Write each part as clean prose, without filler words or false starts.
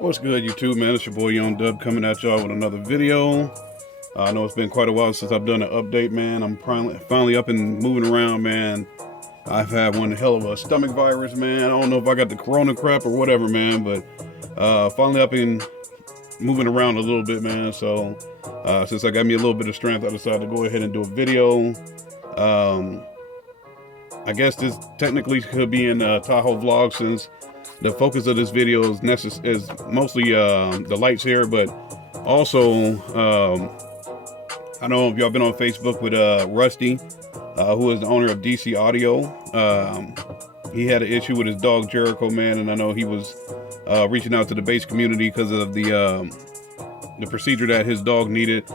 What's good, YouTube, man? It's your boy Young Dub coming at y'all with another video. I know it's been quite a while since I've done an update, man. I'm finally up and moving around, man. I've had one hell of a stomach virus, man. I don't know if I got the corona crap or whatever, man, but finally up and moving around a little bit, man. So since I got me a little bit of strength, I decided to go ahead and do a video. I guess this technically could be in Tahoe vlog, since the focus of this video is mostly the lights here, but also I know if y'all been on Facebook with Rusty, who is the owner of DC Audio. He had an issue with his dog Jericho, man, and I know he was reaching out to the bass community because of the procedure that his dog needed.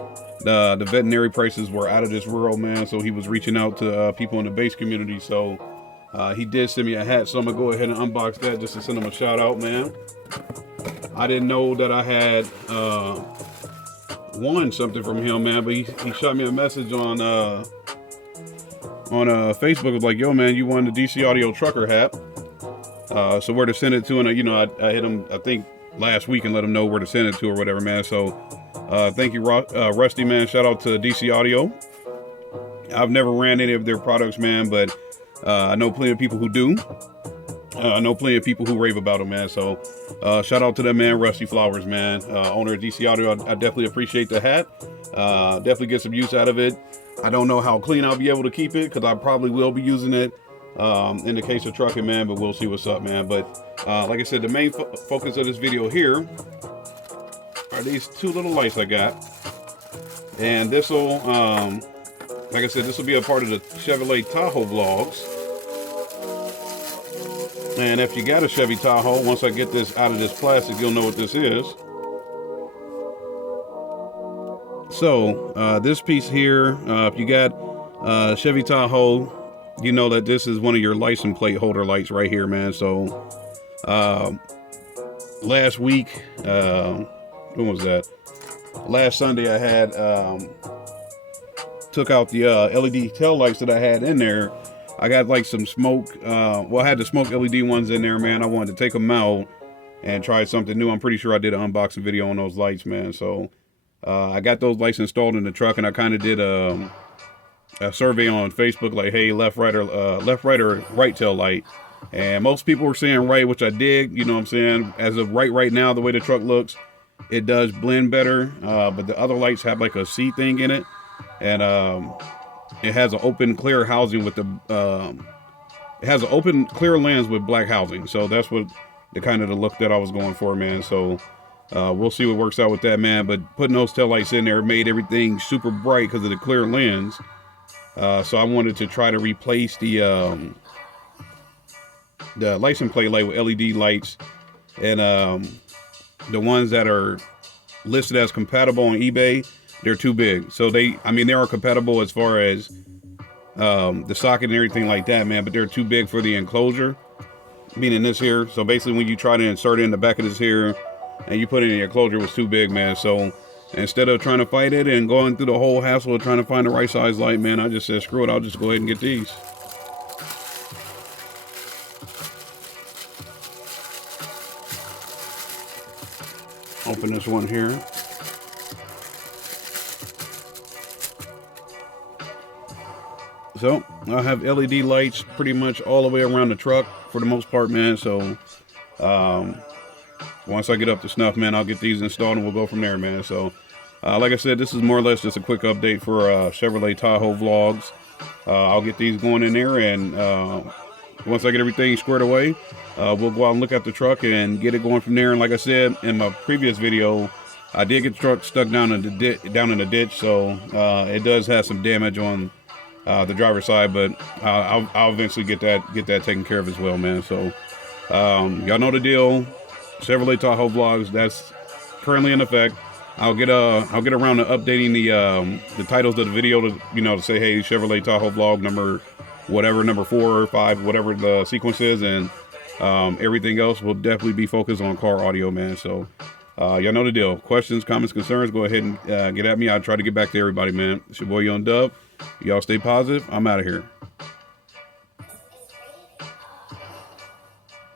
The veterinary prices were out of this world, man, so he was reaching out to people in the bass community. So he did send me a hat, so I'm gonna go ahead and unbox that just to send him a shout out, man. I didn't know that I had won something from him, man, but he shot me a message on Facebook. It was like, yo, man, you won the DC Audio trucker hat. So where to send it to, and I hit him, I think last week, and let him know where to send it to or whatever, man. So thank you, Rusty, man. Shout out to DC Audio. I've never ran any of their products, man, but I know plenty of people who do. I know plenty of people who rave about them, man. So shout out to them, man. Rusty Flowers, man. Owner of DC Audio. I definitely appreciate the hat. Definitely get some use out of it. I don't know how clean I'll be able to keep it, because I probably will be using it in the case of trucking, man, but we'll see what's up, man. But like I said, the main focus of this video here are these two little lights I got. And this will, like I said, this will be a part of the Chevrolet Tahoe vlogs. And if you got a Chevy Tahoe, once I get this out of this plastic, you'll know what this is. So this piece here, if you got Chevy Tahoe, you know that this is one of your license plate holder lights right here, man. So last week, when was that? Last Sunday, I had took out the LED tail lights that I had in there. I got like some smoke. Well, I had the smoke LED ones in there, man. I wanted to take them out and try something new. I'm pretty sure I did an unboxing video on those lights, man. So I got those lights installed in the truck, and I kind of did a survey on Facebook, like, hey, left, right, or right tail light. And most people were saying right, which I dig. You know what I'm saying? As of right now, the way the truck looks, it does blend better. But the other lights have like a C thing in it, and it has an open clear housing with the it has an open clear lens with black housing. So that's what the kind of the look that I was going for, man. So we'll see what works out with that, man. But putting those tail lights in there made everything super bright because of the clear lens. So I wanted to try to replace the license plate light with LED lights, and the ones that are listed as compatible on eBay, they're too big. So they are compatible as far as the socket and everything like that, man, but they're too big for the enclosure, meaning this here. So basically when you try to insert it in the back of this here and you put it in the enclosure, it was too big, man. So instead of trying to fight it and going through the whole hassle of trying to find the right size light, man, I just said, screw it, I'll just go ahead and get these. Open this one here. So I have LED lights pretty much all the way around the truck for the most part, man. So once I get up to snuff, man, I'll get these installed and we'll go from there, man. So like I said, this is more or less just a quick update for Chevrolet Tahoe vlogs. I'll get these going in there, and once I get everything squared away, we'll go out and look at the truck and get it going from there. And like I said in my previous video, I did get the truck stuck down in the ditch, so it does have some damage on the driver's side, but I'll eventually get that taken care of as well, man. So y'all know the deal. Chevrolet Tahoe vlogs, that's currently in effect. I'll get around to updating the titles of the video to say, hey, Chevrolet Tahoe vlog number 4 or 5, whatever the sequence is, and everything else will definitely be focused on car audio, man. So y'all know the deal. Questions, comments, concerns, go ahead and get at me. I'll try to get back to everybody, man. It's your boy Young Dub. Y'all stay positive. I'm out of here.